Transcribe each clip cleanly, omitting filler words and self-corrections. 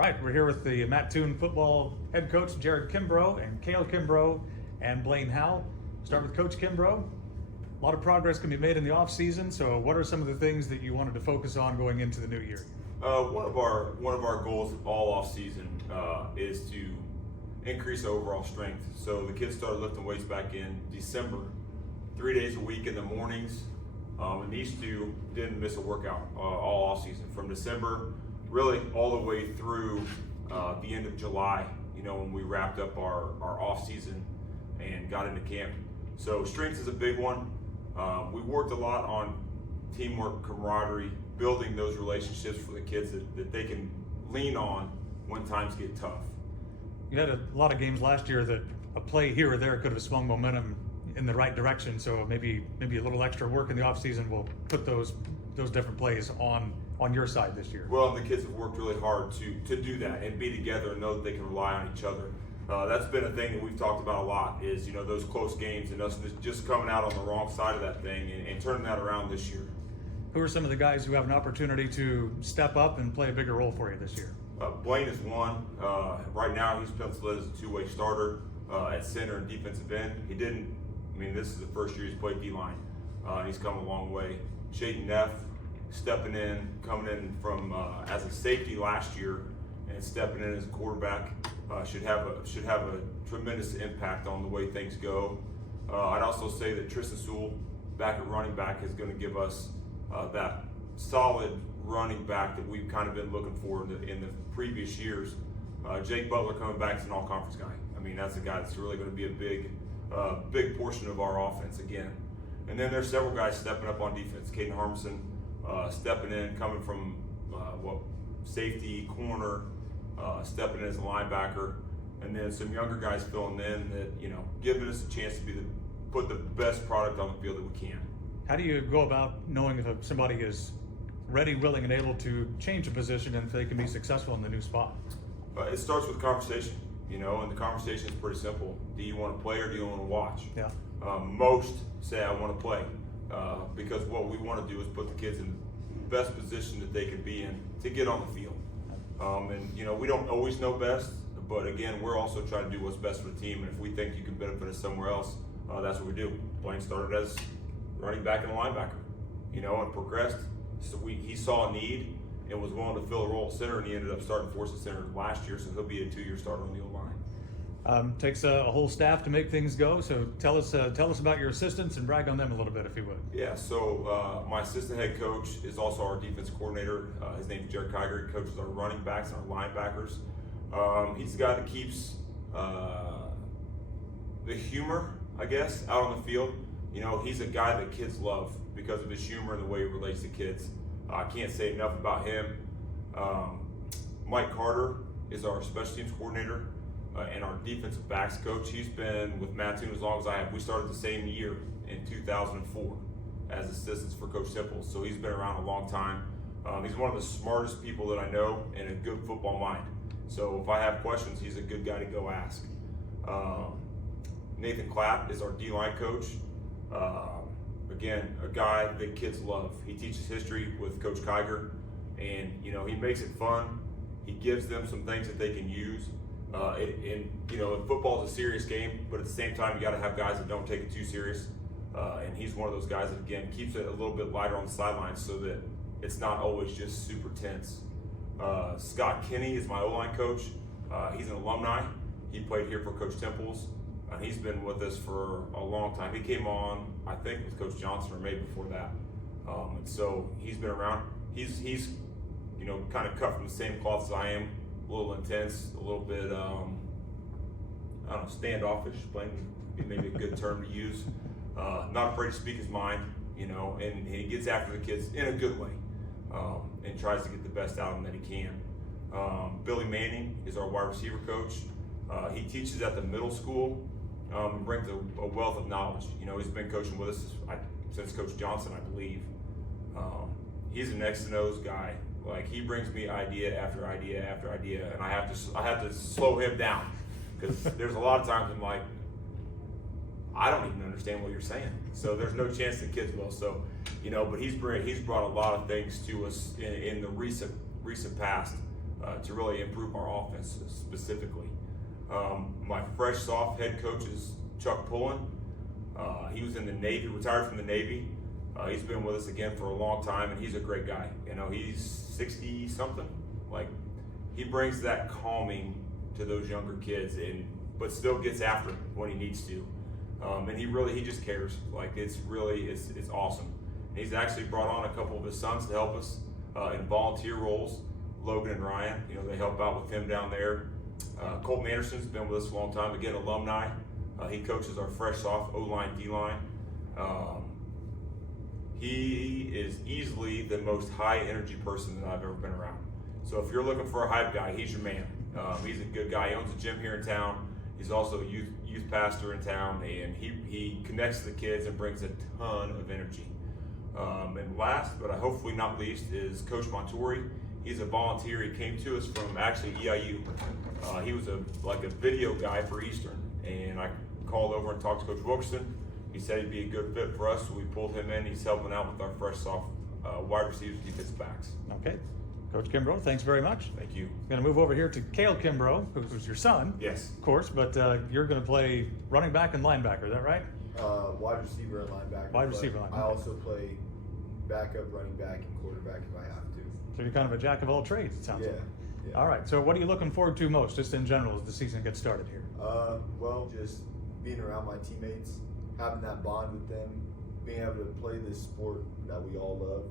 All right, we're here with the Mattoon football head coach, Jared Kimbrough, and Cale Kimbrough, and Blaine Howell. Start with Coach Kimbrough. A lot of progress can be made in the off-season, so what are some of the things that you wanted to focus on going into the new year? One of our goals all off season is to increase overall strength. So the kids started lifting weights back in December, 3 days a week in the mornings, and these two didn't miss a workout all off season from December, really all the way through the end of July. You know, when we wrapped up our off season and got into camp. So strength is a big one. We worked a lot on teamwork, camaraderie, building those relationships for the kids that they can lean on when times get tough. You had a lot of games last year that a play here or there could have swung momentum in the right direction, so maybe a little extra work in the offseason will put those different plays on your side this year. Well, the kids have worked really hard to do that and be together and know that they can rely on each other. That's been a thing that we've talked about a lot is, you know, those close games and us just coming out on the wrong side of that thing and turning that around this year. Who are some of the guys who have an opportunity to step up and play a bigger role for you this year? Blaine is one. Right now he's penciled as a two-way starter at center and defensive end. This is the first year he's played D-line. He's come a long way. Shaden Neff stepping in, coming in from as a safety last year and stepping in as a quarterback should have a tremendous impact on the way things go. I'd also say that Tristan Sewell back at running back is going to give us that solid running back that we've kind of been looking for in the previous years. Jake Butler coming back is an all-conference guy. I mean, that's a guy that's really going to be a big portion of our offense again. And then there's several guys stepping up on defense. Caden Harmison stepping in, coming from safety, corner, stepping in as a linebacker, and then some younger guys filling in that, you know, giving us a chance to put the best product on the field that we can. How do you go about knowing if somebody is ready, willing, and able to change a position and if they can be successful in the new spot? It starts with conversation, you know, and the conversation is pretty simple. Do you want to play or do you want to watch? Yeah. Most say I want to play because what we want to do is put the kids in the best position that they can be in to get on the field. And, you know, we don't always know best, but again, we're also trying to do what's best for the team. And if we think you can benefit us somewhere else, that's what we do. Blaine started as running back and a linebacker, you know, and progressed. So he saw a need and was willing to fill a role at center, and he ended up starting force at center last year, so he'll be a 2-year starter on the O-line. Takes a whole staff to make things go. So tell us about your assistants and brag on them a little bit, if you would. Yeah. So my assistant head coach is also our defense coordinator. His name is Jared Kiger. He coaches our running backs and our linebackers. He's the guy that keeps the humor, I guess, out on the field. You know, he's a guy that kids love because of his humor and the way he relates to kids. I can't say enough about him. Mike Carter is our special teams coordinator and our defensive backs coach. He's been with Mattoon as long as I have. We started the same year in 2004 as assistants for Coach Temple, so he's been around a long time. He's one of the smartest people that I know and a good football mind. So if I have questions, he's a good guy to go ask. Nathan Clapp is our D-line coach. Again, a guy that kids love. He teaches history with Coach Kiger, and you know, he makes it fun. He gives them some things that they can use. You know, football is a serious game, but at the same time, you got to have guys that don't take it too serious. And he's one of those guys that, again, keeps it a little bit lighter on the sidelines so that it's not always just super tense. Scott Kinney is my O-line coach. He's an alumni. He played here for Coach Temples. He's been with us for a long time. He came on, I think, with Coach Johnson or maybe before that. And so he's been around. He's you know, kind of cut from the same cloth as I am. A little intense, a little bit, I don't know, standoffish, maybe a good term to use. Not afraid to speak his mind, you know, and he gets after the kids in a good way and tries to get the best out of them that he can. Billy Manning is our wide receiver coach. He teaches at the middle school. Brings a wealth of knowledge. You know, he's been coaching with us since Coach Johnson, I believe. He's an X and O's guy. Like, he brings me idea after idea after idea, and I have to slow him down because there's a lot of times I'm like, I don't even understand what you're saying. So there's no chance the kids will. So, you know, but he's brought a lot of things to us in the recent past to really improve our offense specifically. My fresh soft head coach is Chuck Pullen. He was in the Navy, retired from the Navy. He's been with us again for a long time, and he's a great guy. You know, he's 60 something. Like, he brings that calming to those younger kids, but still gets after them when he needs to. And he just cares. Like, it's awesome. And he's actually brought on a couple of his sons to help us in volunteer roles. Logan and Ryan, you know, they help out with him down there. Colton Anderson's been with us a long time, again, alumni. He coaches our fresh soft O-line, D-line. He is easily the most high energy person that I've ever been around. So if you're looking for a hype guy, he's your man. He's a good guy. He owns a gym here in town. He's also a youth pastor in town, and he connects the kids and brings a ton of energy. And last, but hopefully not least, is Coach Montori. He's a volunteer. He came to us from actually EIU. He was a video guy for Eastern, and I called over and talked to Coach Wilkerson. He said he'd be a good fit for us, so we pulled him in. He's helping out with our fresh soft wide receivers, defensive backs. Okay. Coach Kimbrough, thanks very much. Thank you. I'm going to move over here to Cale Kimbrough, who's your son. Yes. Of course, but you're going to play running back and linebacker, is that right? Wide receiver and linebacker. Wide receiver, linebacker. I also play backup, running back, and quarterback if I have to. So you're kind of a jack of all trades, it sounds like. Yeah. All right, so what are you looking forward to most, just in general, as the season gets started here? Well, just being around my teammates, having that bond with them, being able to play this sport that we all love,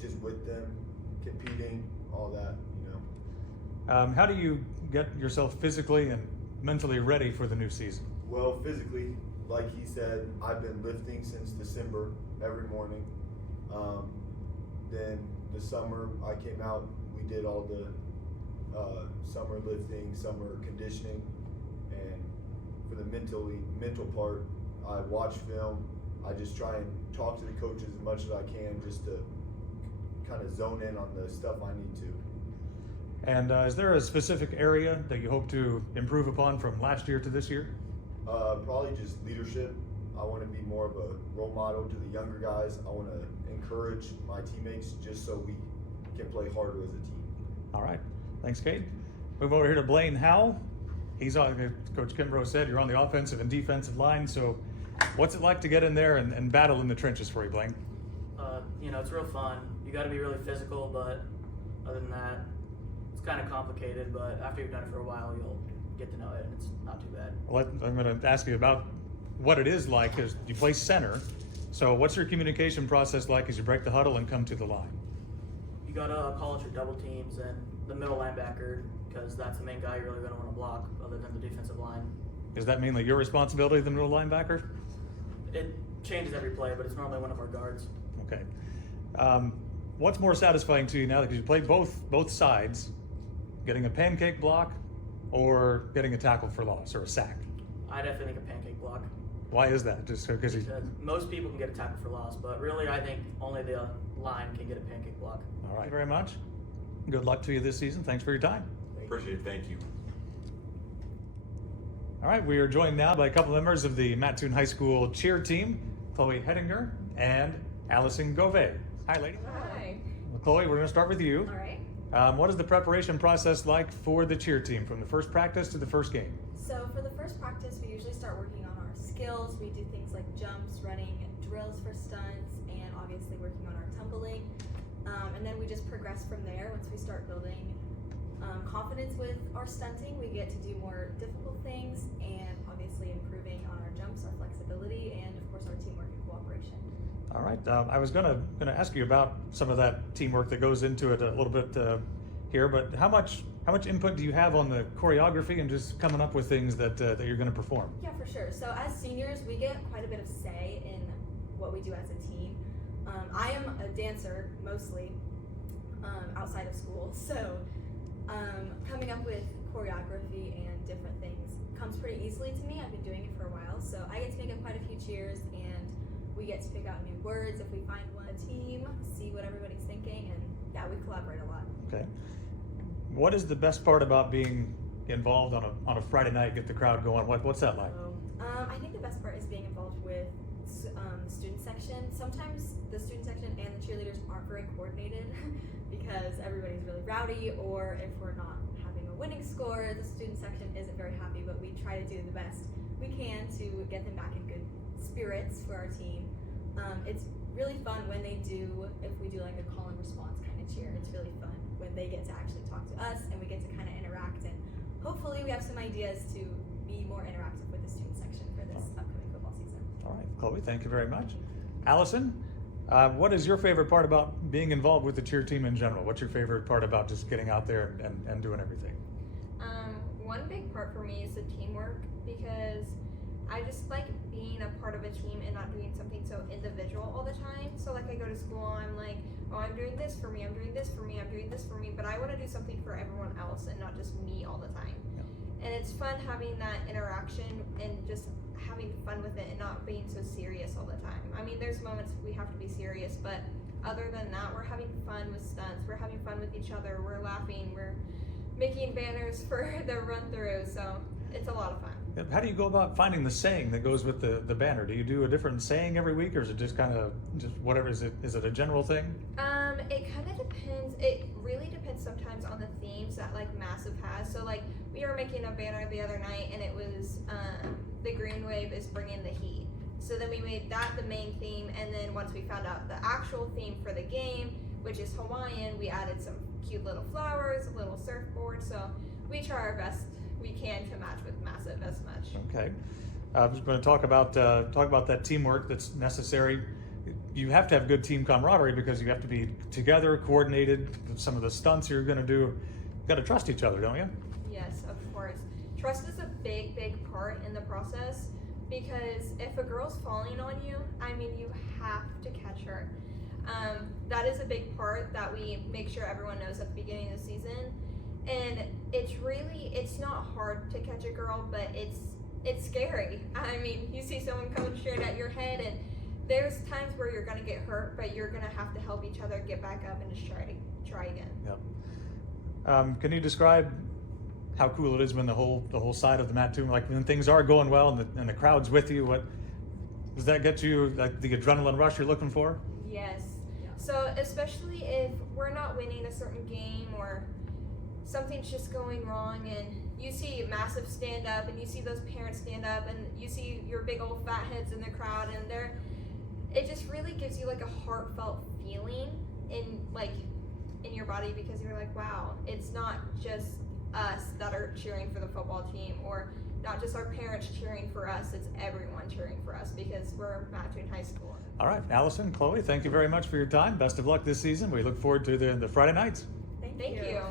just with them, competing, all that, you know. How do you get yourself physically and mentally ready for the new season? Well, physically, like he said, I've been lifting since December every morning. Then the summer, I came out, we did all the summer lifting, summer conditioning, and for the mental part, I watch film. I just try and talk to the coaches as much as I can, just to kind of zone in on the stuff I need to. And is there a specific area that you hope to improve upon from last year to this year? Probably just leadership. I want to be more of a role model to the younger guys. I want to encourage my teammates just so we can play harder as a team. All right, thanks, Kate. Move over here to Blaine Howell. He's on, Coach Kimbrough said, you're on the offensive and defensive line, so what's it like to get in there and battle in the trenches for you, Blaine? You know, it's real fun. You got to be really physical, but other than that, it's kind of complicated, but after you've done it for a while, you'll get to know it, and it's not too bad. Well, I'm going to ask you about what it is like, because you play center. So what's your communication process like as you break the huddle and come to the line? You got to call out your double teams and the middle linebacker, because that's the main guy you're really going to want to block, other than the defensive line. Is that mainly your responsibility, the middle linebacker? It changes every play, but it's normally one of our guards. Okay. What's more satisfying to you now, because you played both sides, getting a pancake block or getting a tackle for loss or a sack? I definitely think a pancake block. Why is that? Just because most people can get a tackle for loss, but really I think only the line can get a pancake block. All right, very much. Good luck to you this season. Thanks for your time. Appreciate it. Thank you. All right, we are joined now by a couple members of the Mattoon High School cheer team, Chloe Hedinger and Allison Gove. Hi, ladies. Hi. Well, Chloe, we're going to start with you. All right. What is the preparation process like for the cheer team from the first practice to the first game? So for the first practice, we usually start working on our skills. We do things like jumps, running, drills for stunts, and obviously working on our tumbling. And then we just progress from there. Once we start building confidence with our stunting, we get to do more difficult things, and obviously improving on our jumps, our flexibility, and of course our teamwork and cooperation. All right. I was gonna ask you about some of that teamwork that goes into it a little bit here, but how much input do you have on the choreography and just coming up with things that you're going to perform? Yeah, for sure. So as seniors, we get quite a bit of say in what we do as a team. I am a dancer mostly outside of school, so coming up with choreography and different things comes pretty easily to me. I've been doing it for a while, so I get to make up quite a few cheers, and we get to pick out new words if we find one team, see what everybody's thinking, and yeah, we collaborate a lot. Okay. What is the best part about being involved on a Friday night, get the crowd going? What's that like? I think the best part is being involved with student section. Sometimes the student section and the cheerleaders aren't very coordinated because everybody's really rowdy, or if we're not having a winning score, the student section isn't very happy, but we try to do the best we can to get them back in good spirits for our team. It's really fun when they do, if we do like a call and response kind of cheer, it's really fun when they get to actually talk to us and we get to kind of interact, and hopefully we have some ideas to be more interactive with the student section for this upcoming football season. All right, Chloe, thank you very much. Allison, what is your favorite part about being involved with the cheer team in general? What's your favorite part about just getting out there and doing everything? One big part for me is the teamwork, because I just like being a part of a team and not doing something so individual all the time. So like I go to school, I'm like, oh, I'm doing this for me, I'm doing this for me, I'm doing this for me, but I want to do something for everyone else and not just me all the time. Yeah. And it's fun having that interaction and just having fun with it and not being so serious all the time. I mean, there's moments we have to be serious, but other than that, we're having fun with stunts, we're having fun with each other, we're laughing, we're making banners for the run through, so it's a lot of fun. How do you go about finding the saying that goes with the banner? Do you do a different saying every week, or is it just kind of just whatever? Is it a general thing? It kind of depends. It really depends sometimes on the themes that like Massive has. So like we were making a banner the other night, and it was the green wave is bringing the heat. So then we made that the main theme, and then once we found out the actual theme for the game, which is Hawaiian, we added some cute little flowers, a little surfboard. So we try our best we can to match with Massive as much. Okay, I was going to talk about that teamwork that's necessary. You have to have good team camaraderie because you have to be together, coordinated. Some of the stunts you're going to do, you got to trust each other, don't you? Yes, of course. Trust is a big part in the process, because if a girl's falling on you, I mean, you have to catch her. That is a big part that we make sure everyone knows at the beginning of the season. And it's not hard to catch a girl, but it's scary. I mean, you see someone coming straight at your head, and there's times where you're gonna get hurt, but you're gonna have to help each other get back up and just try again. Yep. Can you describe how cool it is when the whole side of the Mattoon, like when things are going well and the crowd's with you? What does that get you, like the adrenaline rush you're looking for? Yes. So especially if we're not winning a certain game or something's just going wrong, and you see Massive stand up, and you see those parents stand up, and you see your big old fat heads in the crowd, and it just really gives you like a heartfelt feeling in your body, because you're like, wow, it's not just us that are cheering for the football team, or not just our parents cheering for us, it's everyone cheering for us because we're Mattoon High School. All right, Allison, Chloe, thank you very much for your time. Best of luck this season. We look forward to the Friday nights. Thank you.